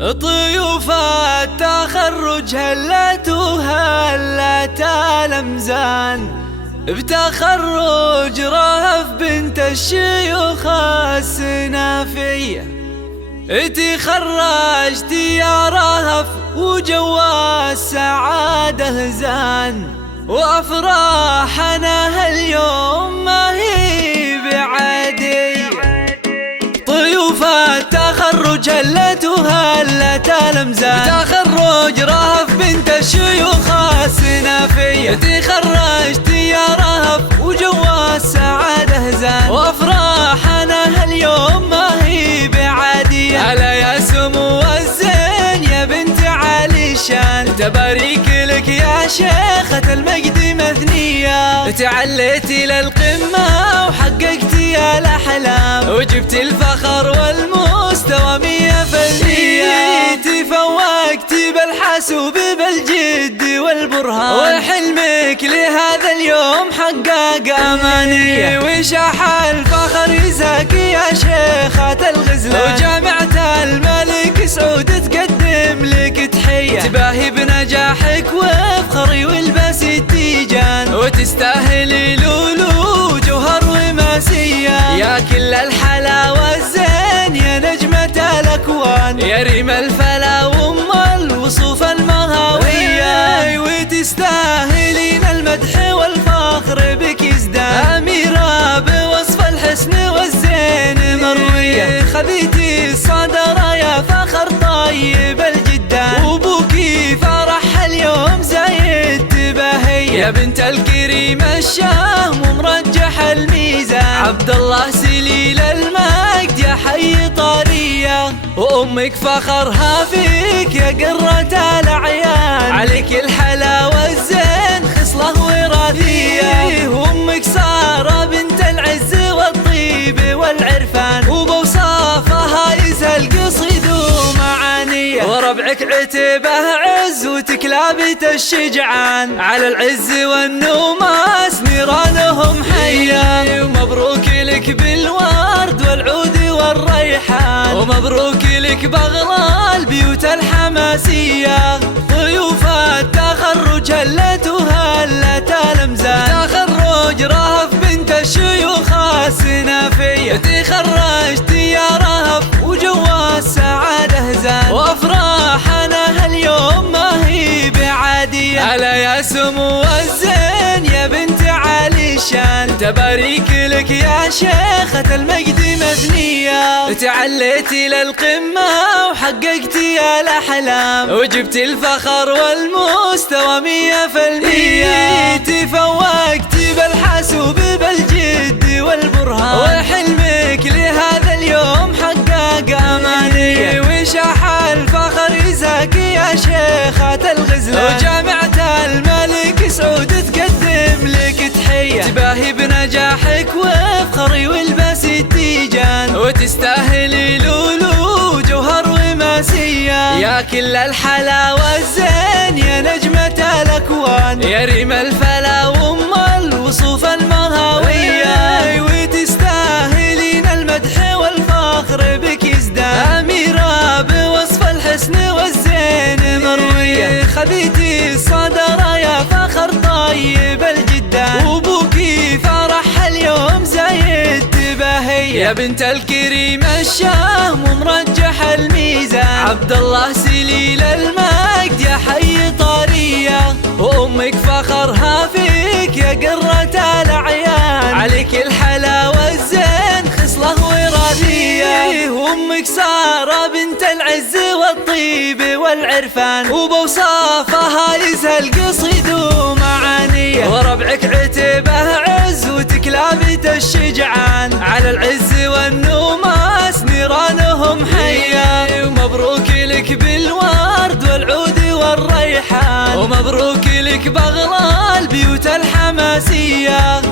طيوف التخرج هلت وهلت الأمزان، بتخرج رهف بنت الشيوخ السنافية. تخرجت يا رهف وجوا السعادة زان، وأفراحنا هاليوم ما هي بعادية. طيوف التخرج هلت وهلت الأمزان، بتخرج رهف بنت الشيوخ السنافية. تخرجت يا رهف وجوا السعادة زان، وأفراحنا هاليوم ما هي بعادية. هلا يا سمو الزين يا بنت علي شان، تباريك لك يا شيخة المجد مثنية. تعليتي للقمة وحققتي الأحلام، وجبت الفخر والمستوى 100%. تفوقتي بالحسوب بالجد والبرهان، وحلمك لهذا اليوم حقق أمانية. وشاح الفخر يزاك يا شيخة الغزلان، وجامعة الملك سعود تقدم لك تحية. تباهي بنجاحك وفخري والبس التيجان، وتستاهلي لولو جوهر وماسية. يا كل الحلاوة الزين يا نجمة الأكوان، يا ريم الفلا وام الوصوف المهاوية. وتستاهلين المدح والفخر بك يزدان، أميرة بوصف الحسن والزين مروية. خذيتي الصدر يا فخر طيب الجدان، وبوكي فرح اليوم زايد تباهية. يا بنت الكريم الشهم ومرجح الميزان، عبد الله سليل المجد يا حي طارية. وأمك فخرها فيك يا قرة الأعيان، عليك الحلاوة الزين خصلة وراثية. وأمك سارة بنت العز والطيب والعرفان، وبوصافها يزهل قصيد ومعانية. وربعك عتبه عز وتكلابت الشجعان، على العز والنوماس نيرانهم حية. ومبروك لك بالورد والعود والريحان، ومبروك لك بغلى البيوت الحماسية. ضيوف التخرج هلت وهلت الأمزان، تخرج رهف بنت الشيوخ السنافية. تخرجت يا رهف وجوا السعادة زان، وأفراحنا هاليوم ما هي بعادية. هلا يا سمو الزين يا بنت علي شان، تباريك لك يا شيخة المجد مثنية. تعليتي للقمة وحققتي الأحلام، وجبت الفخر والمستوى 100%. تفوقتي بالحسوب بالجد والبرهان، وحلمك لهذا اليوم حقق أمانية. وشاح الفخر يزاك يا شيخة الغزلان، وجامعة الملك سعود تقدم لك تحية. تباهي بنجاحك وفخري والبس التيجان، وتستاهلي لولو جوهر وماسية. يا كل الحلاوة الزين يا نجمة الأكوان، يا ريم الفلا وام الوصوف المهاوية. وتستاهلين المدح والفخر بك يزدان، أميرة بوصف الحسن والزين مروية. خذيتي الصدر يا فخر طيب الجدان، وبوكي فرح اليوم زايد تباهية. يا بنت الكريم الشهم ومرجح الميزان، عبد الله سليل المجد يا حي طارية. وأمك فخرها فيك يا قرة الأعيان، عليك الحلاوة الزين خصلة وراثية. وأمك سارة بنت العز والطيب والعرفان، وبوصافها يزهل قصيد ومعانية. وربعك عتبه عز وتكلابت الشجعان، على العز والنوماس نيرانهم حية. ومبروك لك بالورد والعود والريحان، ومبروك لك بغلى البيوت الحماسية.